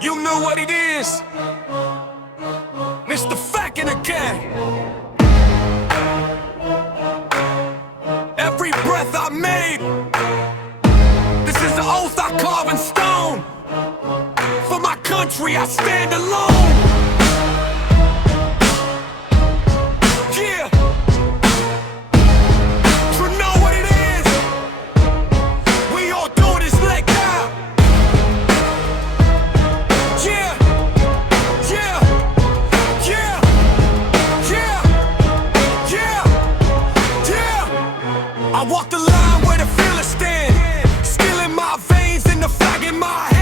You know what it is, Mr. Fucking again. Every breath I made, this is the oath I carve in stone. For my country I stand alone. Yeah. You know what it is, we all do this leg down. Yeah. Yeah. Yeah. Yeah. Yeah. Yeah. I walk the line where the feelers stand. Skill in my veins and the flag in my hand.